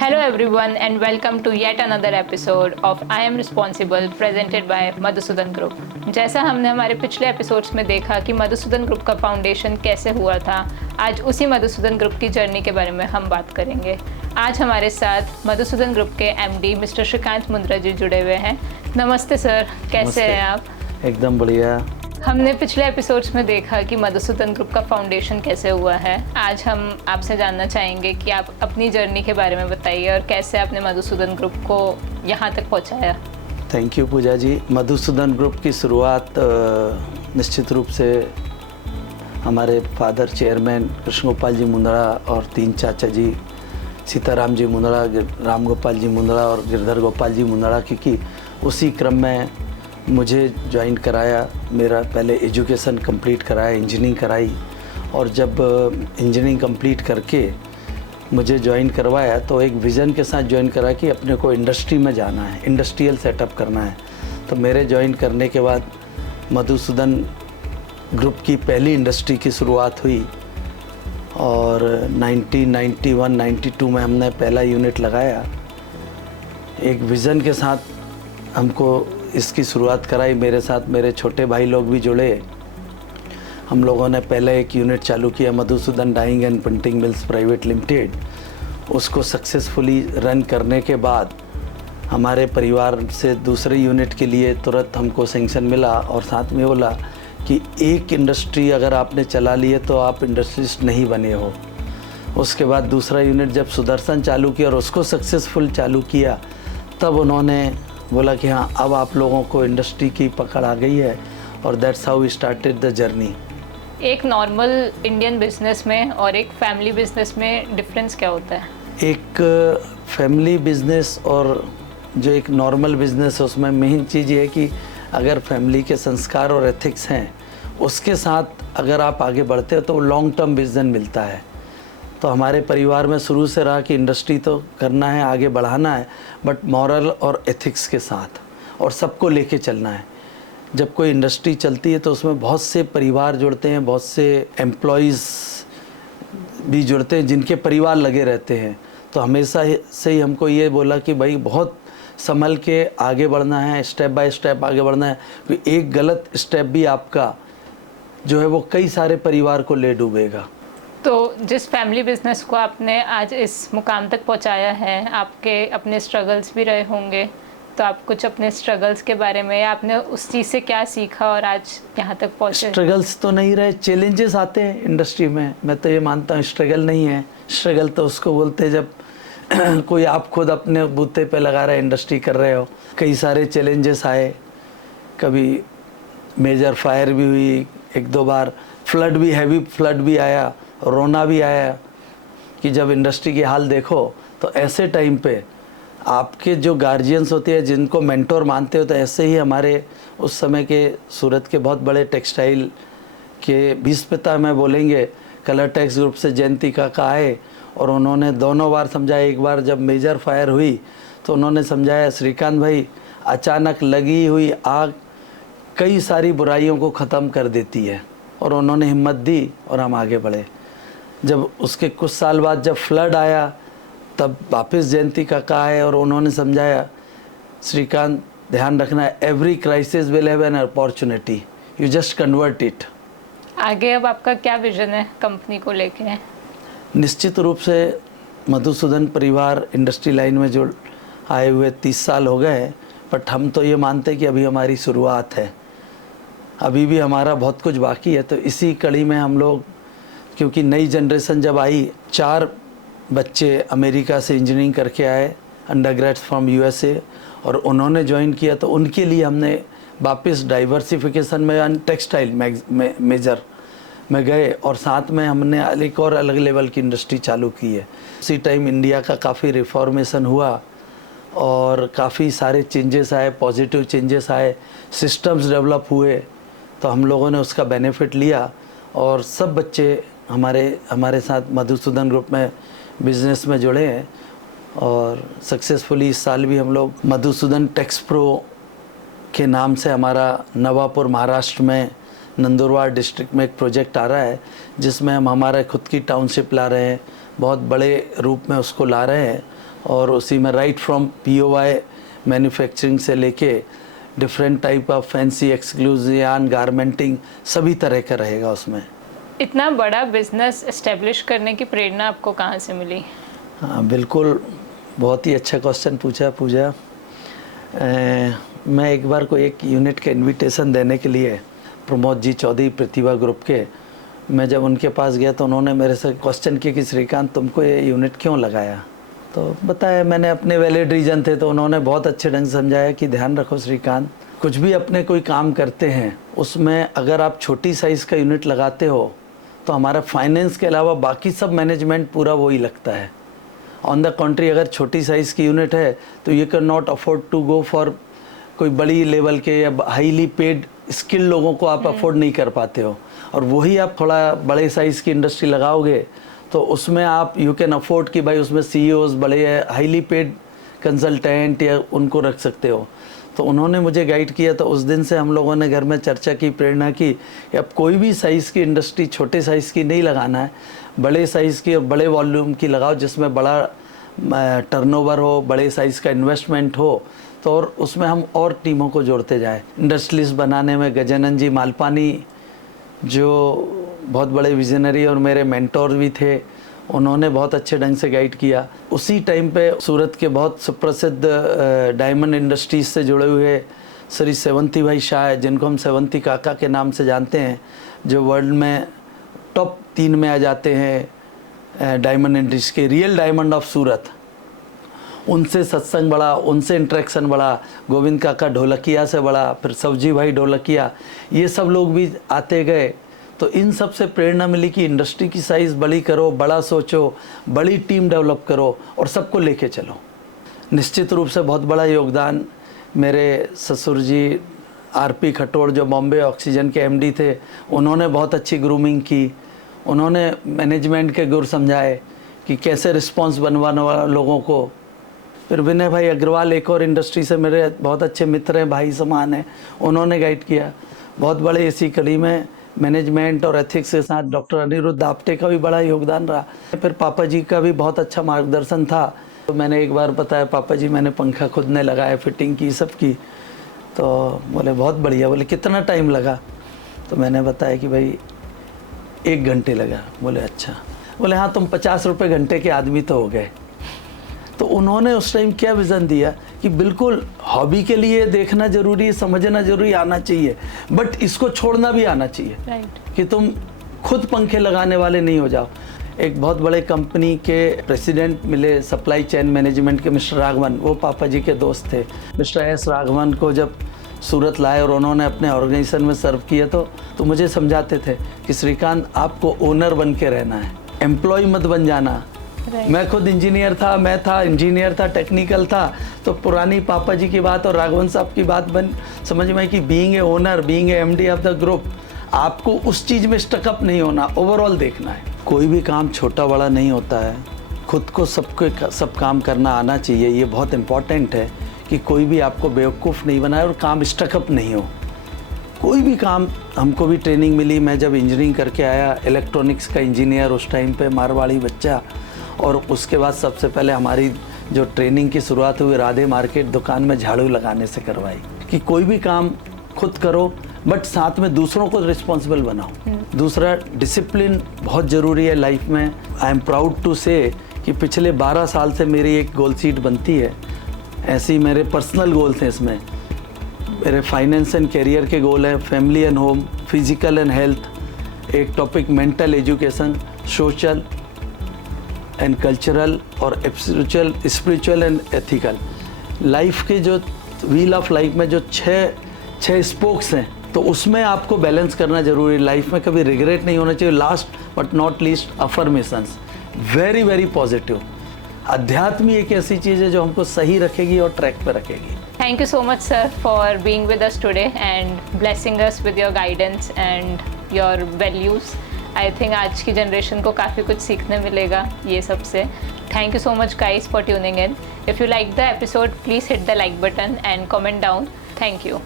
Hello everyone and welcome to yet another episode of I Am Responsible presented by Madhusudan group. जैसा हमने हमारे पिछले episodes में देखा कि मधुसूदन ग्रुप का फाउंडेशन कैसे हुआ था, आज उसी मधुसूदन ग्रुप की जर्नी के बारे में हम बात करेंगे। आज हमारे साथ मधुसूदन ग्रुप के एमडी मिस्टर श्रीकांत मुंद्रा जी जुड़े हुए हैं। नमस्ते सर, कैसे हैं आप? एकदम बढ़िया। हमने पिछले एपिसोड्स में देखा कि मधुसूदन ग्रुप का फाउंडेशन कैसे हुआ है। आज हम आपसे जानना चाहेंगे कि आप अपनी जर्नी के बारे में बताइए और कैसे आपने मधुसूदन ग्रुप को यहाँ तक पहुँचाया। Thank you Pooja ji. Madhusudan group की शुरुआत निश्चित रूप से हमारे फादर चेयरमैन कृष्ण गोपाल जी मुंद्रा और तीन चाचा जी, सीताराम जी मुंद्रा, राम गोपाल जी मुंद्रा और गिरधर गोपाल जी मुंद्रा, क्योंकि उसी क्रम में मुझे ज्वाइन कराया। मेरा पहले एजुकेशन कंप्लीट कराया, इंजीनियरिंग कराई, और जब इंजीनियरिंग कंप्लीट करके मुझे ज्वाइन करवाया तो एक विज़न के साथ ज्वाइन करा कि अपने को इंडस्ट्री में जाना है, इंडस्ट्रियल सेटअप करना है। तो मेरे ज्वाइन करने के बाद मधुसूदन ग्रुप की पहली इंडस्ट्री की शुरुआत हुई और 1991-92 में हमने पहला यूनिट लगाया। एक विज़न के साथ हमको इसकी शुरुआत कराई। मेरे साथ मेरे छोटे भाई लोग भी जुड़े। हम लोगों ने पहले एक यूनिट चालू किया, Madhusudan dyeing and printing mills private limited. उसको सक्सेसफुली रन करने के बाद हमारे परिवार से दूसरे यूनिट के लिए तुरंत हमको सेंक्शन मिला और साथ में बोला कि एक इंडस्ट्री अगर आपने चला ली है तो आप इंडस्ट्रिस्ट नहीं बने हो। उसके बाद दूसरा यूनिट जब सुदर्शन चालू किया और उसको सक्सेसफुल चालू किया, तब उन्होंने बोला कि हाँ, अब आप लोगों को इंडस्ट्री की पकड़ आ गई है, और that's how we started the journey. एक नॉर्मल इंडियन बिजनेस में और एक फैमिली बिजनेस में डिफरेंस क्या होता है? एक फैमिली बिजनेस और जो एक नॉर्मल बिजनेस है, उसमें मेन चीज़ ये है कि अगर फैमिली के संस्कार और एथिक्स हैं, उसके साथ अगर आप आगे बढ़ते हो तो लॉन्ग टर्म विजन मिलता है। तो हमारे परिवार में शुरू से रहा कि इंडस्ट्री तो करना है, आगे बढ़ाना है, बट मॉरल और एथिक्स के साथ, और सबको लेके चलना है। जब कोई इंडस्ट्री चलती है तो उसमें बहुत से परिवार जुड़ते हैं, बहुत से एम्प्लॉयज़ भी जुड़ते हैं जिनके परिवार लगे रहते हैं। तो हमेशा से ही हमको ये बोला कि भाई बहुत संभल के आगे बढ़ना है, स्टेप बाय स्टेप आगे बढ़ना है, क्योंकि एक गलत स्टेप भी आपका जो है वो कई सारे परिवार को ले डूबेगा। तो जिस फैमिली बिजनेस को आपने आज इस मुकाम तक पहुंचाया है, आपके अपने स्ट्रगल्स भी रहे होंगे, तो आप कुछ अपने स्ट्रगल्स के बारे में, आपने उस चीज़ से क्या सीखा और आज यहाँ तक पहुँचे? स्ट्रगल्स तो नहीं रहे, चैलेंजेस आते हैं इंडस्ट्री में। मैं तो ये मानता हूँ स्ट्रगल नहीं है। स्ट्रगल तो उसको बोलते हैं जब कोई आप खुद अपने बूते पे लगा रहे इंडस्ट्री कर रहे हो। कई सारे चैलेंजेस आए, कभी मेजर फायर भी हुई, एक दो बार फ्लड भी, हैवी फ्लड भी आया, रोना भी आया कि जब इंडस्ट्री की हाल देखो। तो ऐसे टाइम पे आपके जो गार्जियंस होते हैं, जिनको मेंटोर मानते हो, तो ऐसे ही हमारे उस समय के सूरत के बहुत बड़े टेक्सटाइल के भीष्मपिता में बोलेंगे, कलर टेक्स ग्रुप से जयंती काका आए और उन्होंने दोनों बार समझाया। एक बार जब मेजर फायर हुई तो उन्होंने समझाया, श्रीकांत भाई, अचानक लगी हुई आग कई सारी बुराइयों को ख़त्म कर देती है, और उन्होंने हिम्मत दी और हम आगे बढ़े। जब उसके कुछ साल बाद जब फ्लड आया, तब वापस जयंती काका आए और उन्होंने समझाया, श्रीकांत ध्यान रखना, every crisis will have an opportunity, you just convert it. आगे अब आपका क्या विजन है कंपनी को लेके? निश्चित रूप से मधुसूदन परिवार इंडस्ट्री लाइन में जो आए हुए 30 साल हो गए, बट हम तो ये मानते कि अभी हमारी शुरुआत है, अभी भी हमारा बहुत कुछ बाकी है। तो इसी कड़ी में हम लोग, क्योंकि नई जनरेशन जब आई, 4 बच्चे अमेरिका से इंजीनियरिंग करके आए, अंडरग्रेड्स फ्रॉम यूएसए, और उन्होंने ज्वाइन किया, तो उनके लिए हमने वापस डाइवर्सिफिकेशन में टेक्सटाइल मेजर में गए, और साथ में हमने एक और अलग लेवल की इंडस्ट्री चालू की है। उसी टाइम इंडिया का काफ़ी रिफॉर्मेशन हुआ और काफ़ी सारे चेंजेस आए, पॉजिटिव चेंजेस आए, सिस्टम्स डेवलप हुए, तो हम लोगों ने उसका बेनिफिट लिया, और सब बच्चे हमारे साथ मधुसूदन ग्रुप में बिज़नेस में जुड़े हैं। और सक्सेसफुली इस साल भी हम लोग मधुसूदन टेक्सप्रो के नाम से हमारा नवापुर महाराष्ट्र में नंदुरबार डिस्ट्रिक्ट में एक प्रोजेक्ट आ रहा है, जिसमें हम हमारा खुद की टाउनशिप ला रहे हैं, बहुत बड़े रूप में उसको ला रहे हैं, और उसी में राइट फ्रॉम POI मैन्युफैक्चरिंग से लेके different type of fancy exclusive garmenting सभी तरह का रहेगा उसमें। इतना बड़ा बिजनेस एस्टेब्लिश करने की प्रेरणा आपको कहाँ से मिली? हाँ बिल्कुल, बहुत ही अच्छा क्वेश्चन पूछा। मैं एक बार को एक यूनिट का इनविटेशन देने के लिए प्रमोद जी चौधरी प्रतिभा ग्रुप के, मैं जब उनके पास गया तो उन्होंने मेरे से क्वेश्चन किया कि श्रीकांत तुमको ये यूनिट क्यों लगाया। तो बताया, मैंने अपने वैलिड रीजन थे, तो उन्होंने बहुत अच्छे ढंग से समझाया कि ध्यान रखो श्रीकांत, कुछ भी अपने कोई काम करते हैं उसमें अगर आप छोटी साइज़ का यूनिट लगाते हो तो हमारा फाइनेंस के अलावा बाकी सब मैनेजमेंट पूरा वही लगता है। ऑन द कंट्री अगर छोटी साइज़ की यूनिट है तो you can not afford to go for कोई बड़ी लेवल के या हाईली पेड स्किल लोगों को आप अफोर्ड नहीं कर पाते हो, और वही आप थोड़ा बड़े साइज़ की इंडस्ट्री लगाओगे तो उसमें आप यू कैन अफोर्ड कि भाई उसमें CEOs बड़े हाईली पेड कंसल्टेंट या उनको रख सकते हो। तो उन्होंने मुझे गाइड किया, तो उस दिन से हम लोगों ने घर में चर्चा की, प्रेरणा की कि अब कोई भी साइज़ की इंडस्ट्री छोटे साइज़ की नहीं लगाना है, बड़े साइज़ की और बड़े वॉल्यूम की लगाओ जिसमें बड़ा टर्नओवर हो, बड़े साइज़ का इन्वेस्टमेंट हो, तो और उसमें हम और टीमों को जोड़ते जाएं। इंडस्ट्रीज बनाने में गजानन जी मालपानी जो बहुत बड़े विजनरी और मेरे मेंटोर भी थे, उन्होंने बहुत अच्छे ढंग से गाइड किया। उसी टाइम पे सूरत के बहुत सुप्रसिद्ध डायमंड इंडस्ट्रीज से जुड़े हुए श्री सेवंती भाई शाह, जिनको हम सेवंती काका के नाम से जानते हैं, जो वर्ल्ड में टॉप 3 में आ जाते हैं डायमंड इंडस्ट्री के, रियल डायमंड ऑफ सूरत, उनसे सत्संग बढ़ा, उनसे इंटरेक्शन बढ़ा। गोविंद काका ढोलकिया से बढ़ा, फिर सब्जी भाई ढोलकिया, ये सब लोग भी आते गए। तो इन सब से प्रेरणा मिली कि इंडस्ट्री की साइज़ बड़ी करो, बड़ा सोचो, बड़ी टीम डेवलप करो और सबको लेके चलो। निश्चित रूप से बहुत बड़ा योगदान मेरे ससुर जी RP खटोड़, जो बॉम्बे ऑक्सीजन के MD थे, उन्होंने बहुत अच्छी ग्रूमिंग की। उन्होंने मैनेजमेंट के गुर समझाए कि कैसे रिस्पॉन्स बनवाना वाला लोगों को। फिर विनय भाई अग्रवाल एक और इंडस्ट्री से मेरे बहुत अच्छे मित्र हैं, भाई समान हैं, उन्होंने गाइड किया। बहुत बड़े इसी कड़ी में मैनेजमेंट और एथिक्स के साथ डॉक्टर अनिरुद्ध आप्टे का भी बड़ा योगदान रहा। फिर पापा जी का भी बहुत अच्छा मार्गदर्शन था। तो मैंने एक बार बताया, पापा जी मैंने पंखा खुद ने लगाया, फिटिंग की, सब की। तो बोले बहुत बढ़िया। बोले कितना टाइम लगा? तो मैंने बताया कि भाई 1 घंटे लगा। बोले अच्छा। बोले हाँ, तुम 50 रुपये घंटे के आदमी तो हो गए। तो उन्होंने उस टाइम क्या विज़न दिया कि बिल्कुल हॉबी के लिए देखना ज़रूरी है, समझना ज़रूरी, आना चाहिए, बट इसको छोड़ना भी आना चाहिए। राइट। कि तुम खुद पंखे लगाने वाले नहीं हो जाओ। एक बहुत बड़े कंपनी के प्रेसिडेंट मिले सप्लाई चेन मैनेजमेंट के, मिस्टर राघवन, वो पापा जी के दोस्त थे। मिस्टर S राघवन को जब सूरत लाए और उन्होंने अपने ऑर्गेनाइजेशन में सर्व किया तो मुझे समझाते थे कि श्रीकांत आपको ओनर बन के रहना है, एम्प्लॉय मत बन जाना। मैं खुद इंजीनियर था, टेक्निकल था, तो पुरानी पापा जी की बात और राघवन साहब की बात समझ में आई कि being a owner, being a MD of the group, आपको उस चीज़ में स्टकअप नहीं होना, ओवरऑल देखना है। कोई भी काम छोटा बड़ा नहीं होता है, खुद को सब काम करना आना चाहिए। ये बहुत इम्पॉर्टेंट है कि कोई भी आपको बेवकूफ़ नहीं बनाए और काम स्टकअप नहीं हो। कोई भी काम, हमको भी ट्रेनिंग मिली। मैं जब इंजीनियरिंग करके आया, इलेक्ट्रॉनिक्स का इंजीनियर उस टाइम पे, मारवाड़ी बच्चा, और उसके बाद सबसे पहले हमारी जो ट्रेनिंग की शुरुआत हुई राधे मार्केट दुकान में झाड़ू लगाने से करवाई। कि कोई भी काम खुद करो बट साथ में दूसरों को रिस्पॉन्सिबल बनाओ। दूसरा, डिसिप्लिन बहुत ज़रूरी है लाइफ में। आई एम प्राउड टू से कि पिछले 12 साल से मेरी एक गोल शीट बनती है। ऐसे ही मेरे पर्सनल गोल थे इसमें। मेरे फाइनेंस एंड करियर के गोल है, family and home, physical and health, एक topic mental education, social and cultural और स्पिरिचुअल एंड एथिकल। लाइफ के जो व्हील ऑफ लाइफ में जो छः स्पोक्स हैं, तो उसमें आपको बैलेंस करना जरूरी है। लाइफ में कभी रिग्रेट नहीं होना चाहिए। Last but not least, affirmations, very very positive. अध्यात्म एक ऐसी चीज़ है जो हमको सही रखेगी और ट्रैक पर रखेगी। Thank you so much, sir, for being with us today and blessing us with your guidance and your values. I think आज की जनरेशन को काफ़ी कुछ सीखने मिलेगा ये सब से। Thank you so much, guys, for tuning in. If you like the episode, please hit the like button and comment down. Thank you.